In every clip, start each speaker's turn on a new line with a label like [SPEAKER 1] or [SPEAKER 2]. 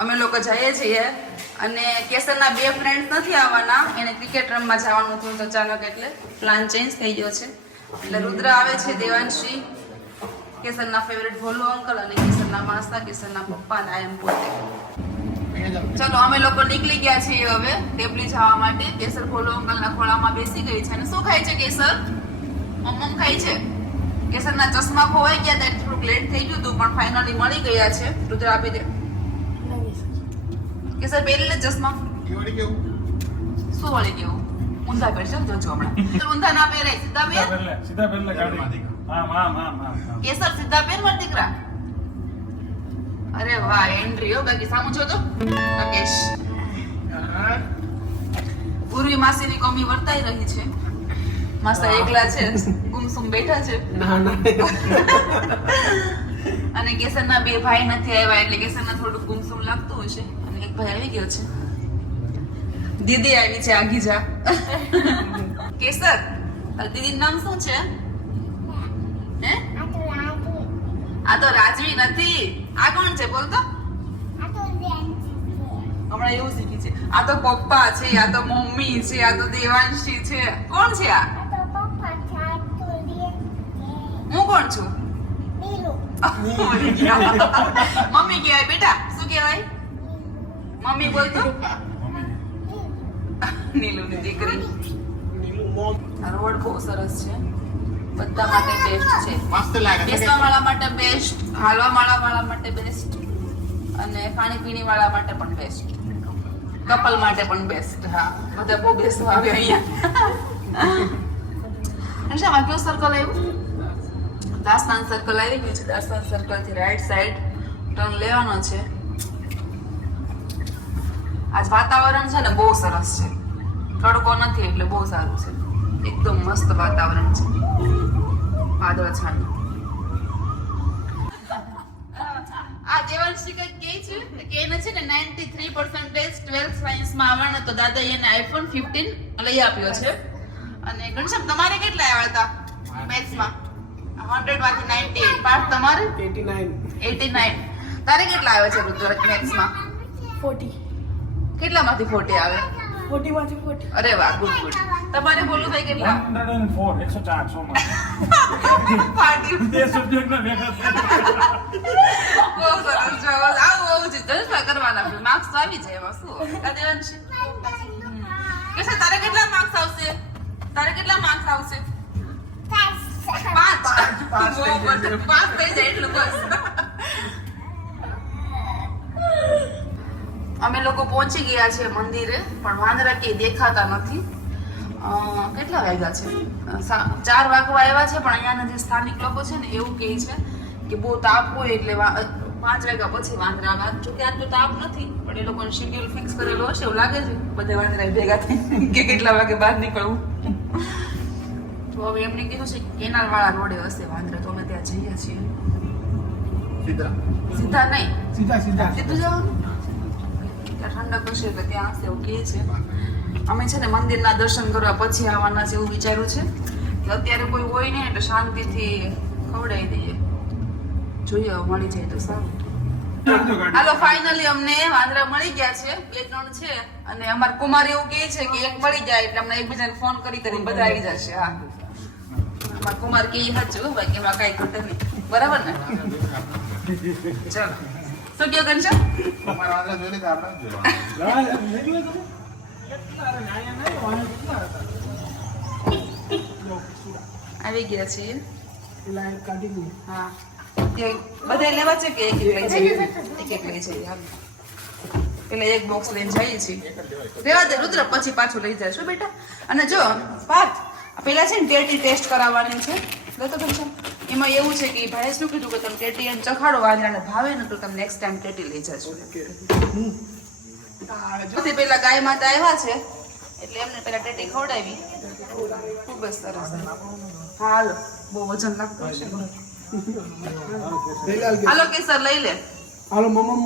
[SPEAKER 1] અમે લોકો જઈએ છીએ. અને કેસરના બે ફ્રેન્ડ નથી આવવાના. એને ક્રિકેટ રમવા જવાનું હતું તો અચાનક એટલે પ્લાન ચેન્જ થઈ ગયો છે. એટલે રુદ્ર આવે છે દેવાંશી કેસરના ફેવરેટ ભોલુ અંકલ અને કેસરના માસ્તા કેસરના પપ્પા અને આયમ પોતે. ચલો, અમે લોકો નીકળી ગયા છીએ હવે ટેબલી જવા માટે. કેસર ભોલુ અંકલના ખોળામાં બેસી ગઈ છે. અને શું ખાય છે કેસર? મમ્મ ખાય છે? કેસરના ચશ્મા ખોવાઈ ગયા, ત્યારે થોડુંક લેટ થઈ ગયું હતું, પણ ફાઇનલી મળી ગયા છે. રુદ્ર આપી દે. કેસર પહેરી લે ચશ્મા.
[SPEAKER 2] કેવડી કેવું?
[SPEAKER 1] શું વળી કેવું? ઊંધા પહેરશે ને જોજો હમણાં. ઊંધા ના પહેરે સીધા
[SPEAKER 3] સીધા
[SPEAKER 1] પહેર?
[SPEAKER 3] લે ગાડી. આમ, આમ, આમ, આમ, કે
[SPEAKER 1] સર સીધા પહેર મારા દીકરા? અરે વાહ એન્ટ્રી હો બાકી સામું છો તો રાકેશ પૂર્વી માસીની કોમી વર્તાઈ રહી છે. માસા એકલા છે ગુમસુમ બેઠા છે. અને કેસરના બે ભાઈ નથી આવ્યા એટલે કેસરના થોડું ગુમસુમ લાગતું હશે. અને એક ભાઈ આવી ગયો છે. દીદી આવી છે આગી જા કેસર દીદી નામ શું છે? આ તો રાજવી નથી. આ કોણ છે? બોલતો હમણાં એવું શીખી છે. આ તો પપ્પા છે, આ તો મમ્મી છે, આ તો દેવાંશી છે. કોણ છે આ? હું કોણ છું? ગયા. મમ્મી કહેવાય બેટા શું કહેવાય? મમ્મી બોલતો નીલુની દીકરી. આ રોડ બહુ સરસ છે. બધા માટે બેસ્ટ છે.
[SPEAKER 2] મસ્ત લાગે છે.
[SPEAKER 1] બેસવા વાળા માટે બેસ્ટ હાલવા વાળા વાળા માટે બેસ્ટ અને ખાણી પીણી વાળા માટે પણ બેસ્ટ કપલ માટે પણ બેસ્ટ હા બધા બહુ બેસવા આવે અહીંયા. હર્ષા કયું સર્કલ આવ્યું? દાસ્તાન સર્કલ આવી ગયું છે. દાસ્તાન સર્કલથી રાઈટ સાઈડ ટર્ન લેવાનો છે. આજ વાતાવરણ છે ને બહુ સરસ છે. તડકો નથી એટલે બહુ સારું છે. એકદમ મસ્ત વાતાવરણ છે. વાદળ છાયું. આ દેવાંશી કઈ કહે છે? કે એને છે ને 93% પર્સન્ટેજ ટ્વેલ્થ સાયન્સમાં આવવાના તો દાદા એને આઈફોન ફિફ્ટીન લઈ આપ્યો છે. અને ઘનશ્યામ, તમારે કેટલા આવ્યા હતા મેથ્સમાં હંડ્રેડમાંથી નાઇન્ટી એટ પાસ તમારે? Eighty nine. તારે કેટલા આવે છે રુદ્ર ફોર્ટી. કેટલામાંથી ફોર્ટી આવે? અરે વાહ ગુડ ગુડ. તમારે બોલું ભાઈ કેટલા
[SPEAKER 3] 104, 104, સો માં.
[SPEAKER 1] પાર્ટી
[SPEAKER 3] બે subject ના ભેગા
[SPEAKER 1] બહુ સરસ જો આવું આવું છે. કરવાના માર્ક્સ તો આવી જાય એમાં. શું? આ દેવાંશી કે છે તારે કેટલા માર્ક્સ આવશે? તારે કેટલા માર્ક્સ આવશે? પાંચ. પાંચ થઈ જાય એટલું બસ અમે લોકો પહોંચી ગયા છે મંદિરે, પણ વાંદરા કે દેખાતા નથી. કેટલા વાગ્યા છે? ચાર વાગવા આવ્યા છે, પણ અહીંયાના જે સ્થાનિક લોકો છે ને, એવું કહે છે કે બહુ તાપ હોય એટલે પાંચ વાગ્યા પછી વાંદરા આવે. જોકે આજ તો તાપ નથી, પણ એ લોકોને શેડ્યુલ ફિક્સ કરેલો હશે એવું લાગે છે. બધા વાંદરા ભેગા થઈ કે કેટલા વાગે બહાર નીકળવું. તો હવે એમને કીધું છે કે કેનાલ વાળા રોડે હશે વાંદરા તો અમે ત્યાં જઈએ છીએ.
[SPEAKER 2] સીધા?
[SPEAKER 1] સીધા નહીં.
[SPEAKER 3] સીધા સીધા.
[SPEAKER 1] સીધું જવાનું ત્યાં ઠંડક હશે એટલે ત્યાં હશે એવું કહે છે. અમે છે ને મંદિરના દર્શન કરવા પછી આવવાના છે એવું વિચાર્યું છે. કે અત્યારે કોઈ હોય નહીં એટલે શાંતિથી ખવડાવી દઈએ. જોઈએ મળી જાય તો સારું. હાલો ફાઇનલી અમને વાંદરા મળી ગયા છે. બે ત્રણ છે. અને અમાર કુમાર એવું કહે છે કે એક મળી જાય એટલે અમને એકબીજાને ફોન કરી કરી બધા આવી જશે. હા. કુમાર કે સાચું ભાઈ કે એમાં કાંઈ ઘટે નહીં. બરાબર ને? ચાલો. શું કયો
[SPEAKER 2] જોવાનું.
[SPEAKER 1] આવી ગયા છીએ. હા. બધા લેવા છે કે એક એક લઈ જઈએ? એક એક લઈ જઈએ એટલે એક બોક્સ લઈને જઈએ છીએ. રેવા દે રુદ્ર પછી પાછું લઈ જાય બેટા? અને જો પાર્થ પેલા છે ને ટેટી ટેસ્ટ કરાવવાની છે. એમાં એવું છે કે ભાઈ શું કીધું કે તમે ટેટી એમ ચખાડો વાંદરાને ભાવે ને તો તમે નેક્સ્ટ ટાઈમ ટેટી લઈ જશો સૌથી પહેલા ગાય માતા આવ્યા છે એટલે એમને પહેલાં ટેટી ખવડાવી. ખૂબ જ સરસ. હાલો બહુ વજન લાગતું હશે. હાલો કેસર લઈ લે.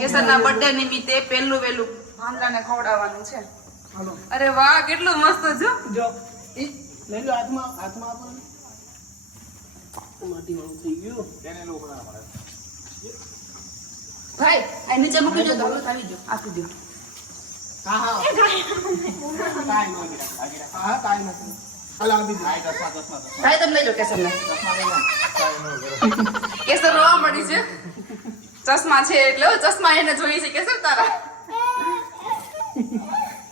[SPEAKER 1] કેસરના બર્થડે નિમિત્તે પહેલું વહેલું વાંદરાને ખવડાવવાનું છે. અરે વાહ કેટલું મસ્ત
[SPEAKER 4] જો. જો. લઈ લો હાથમાં હાથમાં આપો ને. માટી વાળું થઈ ગયું.
[SPEAKER 2] એને લો ના
[SPEAKER 1] ભાઈ આ નીચે મૂકી દો તો આવી દો આપી દો.
[SPEAKER 4] હા હા. કાંઈ ન હા કાંઈ નથી.
[SPEAKER 1] ભાઈ તમે લઈ લો કેસર કેસર રોવા મળી છે. ચશ્મા છે એટલે ચશ્મા એને જોઈએ છે કેસર તારા.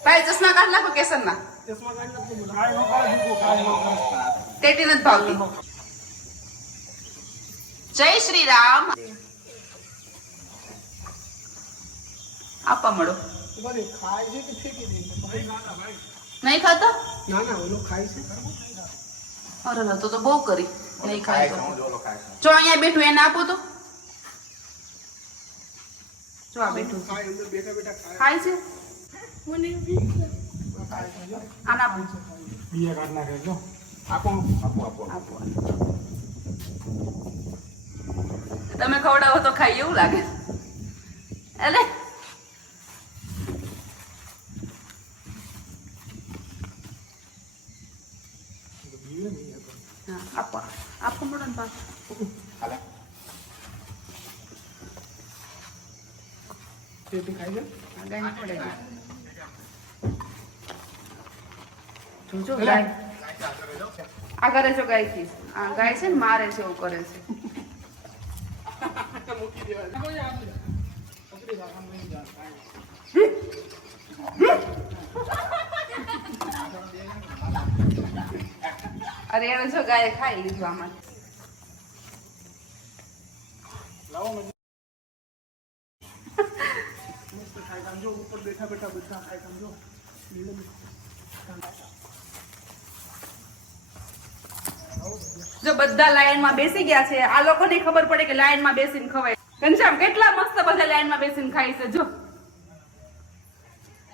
[SPEAKER 1] ભાઈ ચશ્મા કાઢ નાખો કેસર ના
[SPEAKER 3] નો નો.
[SPEAKER 1] ટેટી નથી ભાવતી જય શ્રી રામ આપવા મળો? નહીં ખાતા
[SPEAKER 4] ના ના
[SPEAKER 1] અરે લો, તો તો બહુ કરી નહીં ખાય. જો અહીંયા બેઠું એને આપો તો જો આ બેઠું
[SPEAKER 4] ખાય
[SPEAKER 1] છે
[SPEAKER 4] મને.
[SPEAKER 1] આને આપો
[SPEAKER 3] બીએ કાઢ નાખે જો
[SPEAKER 4] આપો
[SPEAKER 2] આપો, આપો.
[SPEAKER 1] આપો તમે ખવડાવો તો ખાઈ એવું લાગે. એટલે આપો આપો મળો ને પાછું.
[SPEAKER 2] હાલે.
[SPEAKER 4] પેટી ખાય છે
[SPEAKER 1] આ ગાયને પડે છે. જોજો ગાય. આ કરે ગાયથી આ ગાય છે ને મારે છે, એવું કરે છે. અરે એને જો ગાય ખાઈ લીધું આમાં.
[SPEAKER 4] બેઠા બેઠા, બધા ખાય કામ જો
[SPEAKER 1] બધા લાઈનમાં બેસી ગયા છે આ લોકોને ખબર પડે કે લાઈનમાં બેસીને ખવાય. ઘનશ્યામ કેટલા મસ્ત બધા લાઈનમાં બેસીને ખાય છે જો.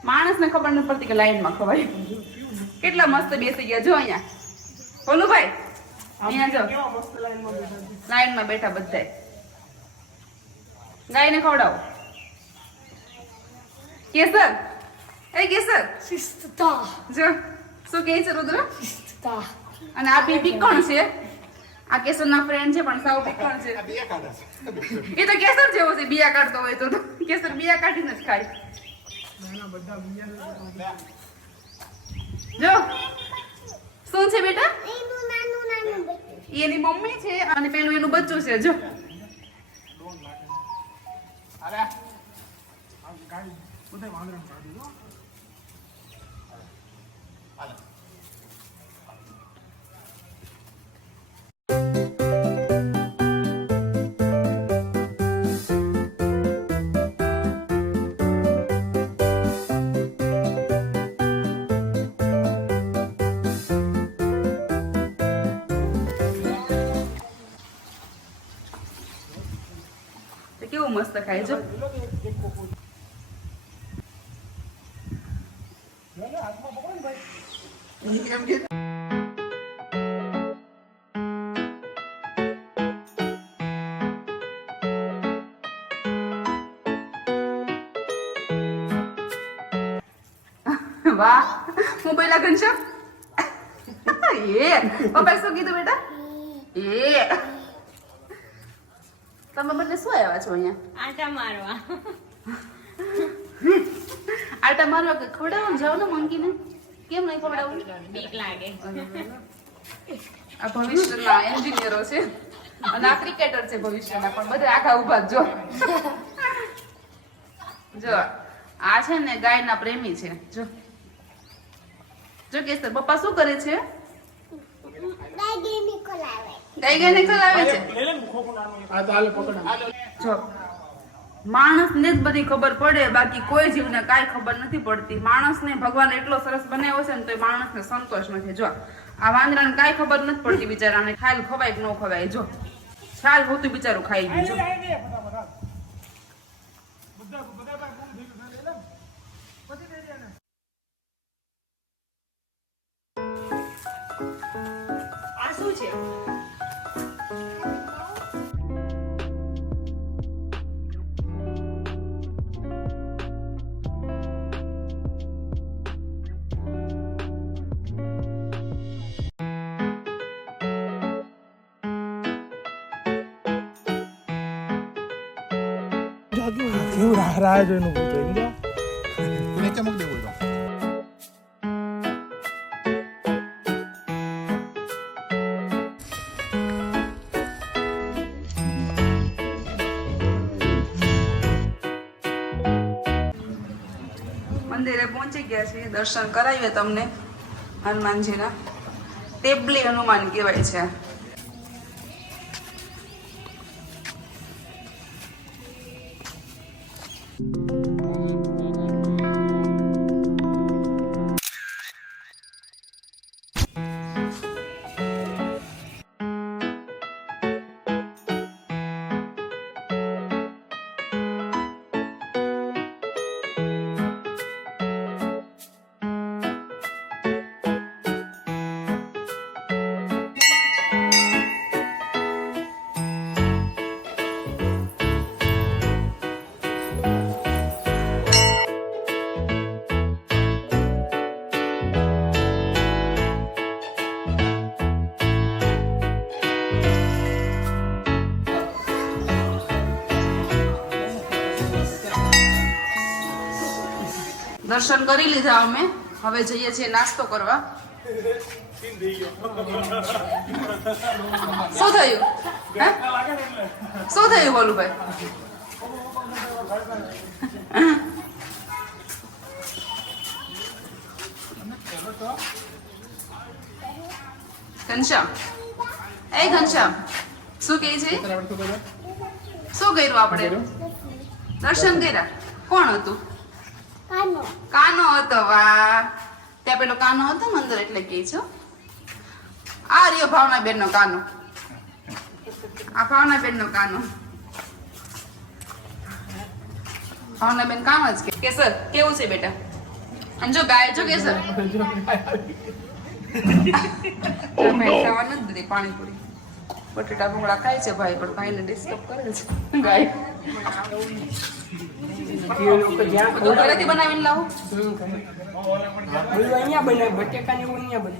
[SPEAKER 1] માણસને ખબર નથી પડતી કે લાઈનમાં ખવાય. કેટલા મસ્ત બેસી ગયા જો અહીંયા. બોલું ભાઈ અહીંયા જો.
[SPEAKER 4] લાઈનમાં બેઠા
[SPEAKER 1] બધાય. ગાયને ખવડાવો. કેસર. એ કેસર.
[SPEAKER 5] શિસ્તતા.
[SPEAKER 1] જો. શું કે છે રુદ્ર?
[SPEAKER 5] શિસ્તતા.
[SPEAKER 1] અને આ બેબી કોણ છે? આ કેસરના ફ્રેન્ડ છે પણ સાવ બીકોણ છે.
[SPEAKER 2] આ બે કાઢે છે.
[SPEAKER 1] એ તો કેસર જેવો છે બિયા કાઢતો હોય તો. કેસર બિયા કાઢીને જ ખાય. જો. શું છે બેટા?
[SPEAKER 5] એનું
[SPEAKER 1] મમ્મી છે અને પેલું એનું બચ્ચું છે જો.
[SPEAKER 2] અરે.
[SPEAKER 3] આ ગાય બધે વાંદરાને કાઢી દો.
[SPEAKER 1] તો કેવું મસ્ત ખાય જો વાહ હું પેલા ઘનશ્યામ એ પપ્પા શું કીધું બેટા એ તમે બંને શું આવ્યા છો અહીંયા?
[SPEAKER 5] આટા મારવા.
[SPEAKER 1] આટા મારવા કે ખવડાવવાનું? જાવ ને મંકીને. કેમ નહીં ખવડાવું
[SPEAKER 5] બીક લાગે.
[SPEAKER 1] આ ભવિષ્યના એન્જિનિયરો છે. અને આ ક્રિકેટર છે ભવિષ્યના પણ બધા આખા ઊભા જો જો. આ છે ને ગાયના પ્રેમી છે. જો. જો કેસર પપ્પા શું કરે છે?
[SPEAKER 5] દાદી ખોલાવે.
[SPEAKER 1] ગાય ગાયને ખલાવે છે? જો બધી ખબર પડે, બાકી કોઈ જીવને કાંઈ ખબર નથી પડતી. માણસને ભગવાન એટલો સરસ બનાવ્યો છે ને તો માણસને સંતોષ નથી. જો, આ વાંદરાને કાંઈ ખબર નથી પડતી બિચારાને. ખાયલ ખવાય કે ન ખવાય? જો છાલ હોતું બિચારું ખાઈ ગયું. જો
[SPEAKER 5] કેવું
[SPEAKER 4] 알아야
[SPEAKER 3] 되는 거죠 ઊભું 눈에 સમજ્યા?
[SPEAKER 2] નીચે મૂકી દેવું હોય તો.
[SPEAKER 1] મંદિરે પહોંચી ગયા છીએ, દર્શન કરાવીએ તમને, હનુમાનજીના ટેબલી હનુમાન કહેવાય છે દર્શન કરી લીધા અમે. હવે જઈએ છીએ નાસ્તો કરવા. શું થયું? શું થયું બોલુભાઈ? ઘનશ્યામ. એ ઘનશ્યામ, શું કહે છે? શું કર્યું આપણે? દર્શન કર્યા. કોણ હતું?
[SPEAKER 5] કાનો.
[SPEAKER 1] કાનો હતો વાહ. ત્યાં પેલો કાનો હતો ને અંદર એટલે કે છો. આ રહ્યો ભાવના બેન નો કાનો. આ ભાવના બેન નો કાનો. ભાવના બેન કામ જ કે. કેસર કેવું છે બેટા? આમ જો ગાય છો કેસર સર. પાણીપુરી. બટેટા ભૂંગળા ખાય છે ભાઈ પણ ભાઈને ડિસ્ટર્બ કરે છે. ગાય ઘરેથી બનાવીને લાવો.
[SPEAKER 4] અહીંયા બનાવે બટેકા ને અહીંયા બને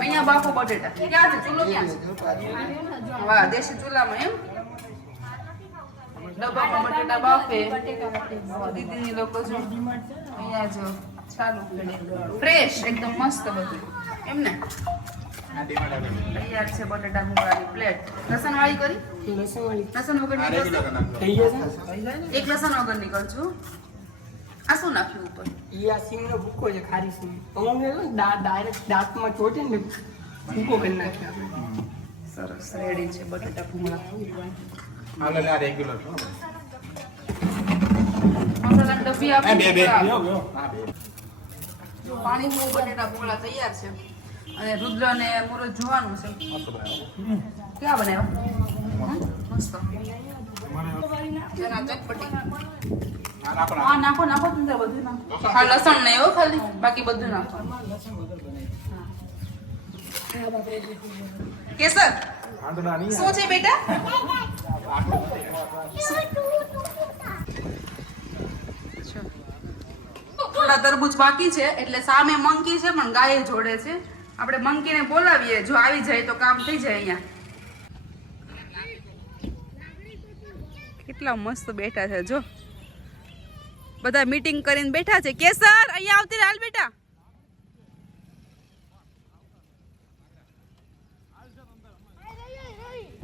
[SPEAKER 1] અહીંયા બાફો બટેટા. ક્યાં છે? ચૂલો ક્યાં વાહ દેશી ચૂલામાં એમ? ડબ્બામાં બટેટા બાફે. દીદીની લોકો જો અહીંયા જો ચાલુ ફ્રેશ એકદમ મસ્ત બધું. એમ ને? તૈયાર છે બટેટા ભૂંગળાની પ્લેટ. લસણ વાળી કરી
[SPEAKER 4] લસણ વાળી
[SPEAKER 1] લસણ વગર એક લસણ વગર નીકળશું આ શું નાખ્યું ઉપર?
[SPEAKER 4] ઈ આ સિંગનો ભૂકો છે ખારી સિંગ અમુક ને ડાયરેક્ટ દાંતમાં ચોટે ને ભૂકો કરી નાખ્યો. આપણે
[SPEAKER 1] સરસ. રેડી છે બટેટા ભૂંગળા.
[SPEAKER 2] આ લે, રેગ્યુલર છો.
[SPEAKER 1] ડબ્બી
[SPEAKER 2] આ બે, બે.
[SPEAKER 1] આપી પાણી બટેટા ભૂંગળા તૈયાર છે. અને રુદ્ર ને મુરત જોવાનું છે. ક્યાં બનાવ્યો? મસ્ત.
[SPEAKER 2] નાખો, નાખો.
[SPEAKER 1] નાખો નાખો તમે બધું નાખો. હા લસણ નહીં હો ખાલી. બાકી બધું નાખો. કેસર? શું છે બેટા? થોડા તરબૂચ બાકી છે એટલે સામે મંકી છે પણ ગાય જોડે છે. આપણે મંકીને બોલાવીએ, જો આવી જાય તો કામ થઈ જાય અહીંયા. કેટલા મસ્ત બેઠા છે, જો. બધા મીટિંગ કરીને બેઠા છે. કેસર, અહીંયા આવતી હાલ બેટા.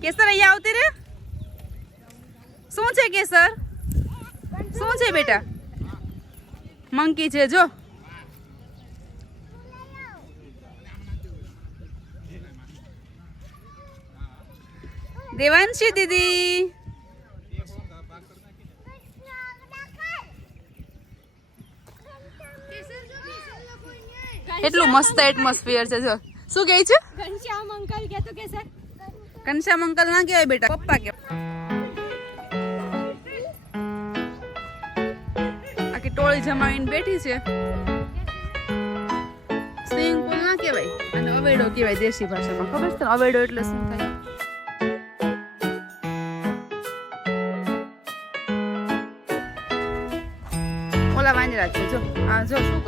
[SPEAKER 1] કેસર અહીંયા આવતી રે શું છે કેસર? શું છે બેટા? મંકી છે, જો. દેવાંશી દીદી. એટલું મસ્ત એટમોસ્ફિયર છે, જો. શું કહે છે?
[SPEAKER 5] ઘનશ્યામ અંકલ કહેતો કે સર
[SPEAKER 1] ઘનશ્યામ અંકલ ના કહેવાય બેટા, પપ્પા કે આખી ટોળી જમાવીને બેઠી છે. સ્વિમિંગ પુલ ના કહેવાય. અને અવેડો કહેવાય દેશી ભાષામાં. ખબર છે? અવેડો એટલે શું થાય? જો આ જો શું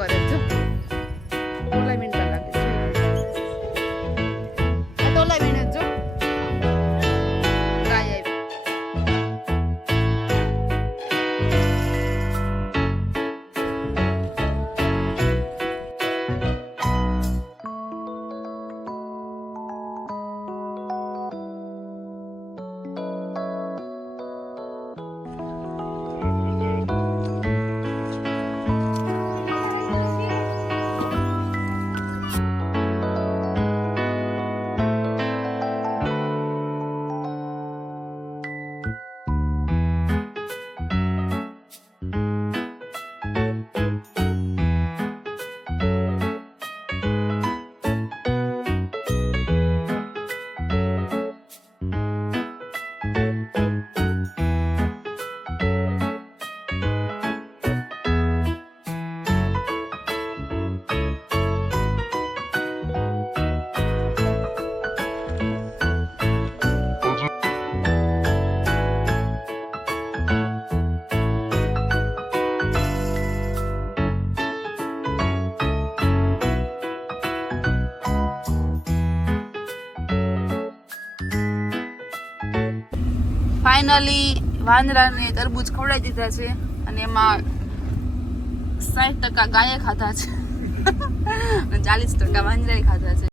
[SPEAKER 1] ફાઇનલી વાંદરાને તરબૂચ ખવડાવી દીધા છે અને એમાં સાઠ ટકા ગાયે ખાધા છે. ચાલીસ ટકા વાંદરાએ ખાધા છે.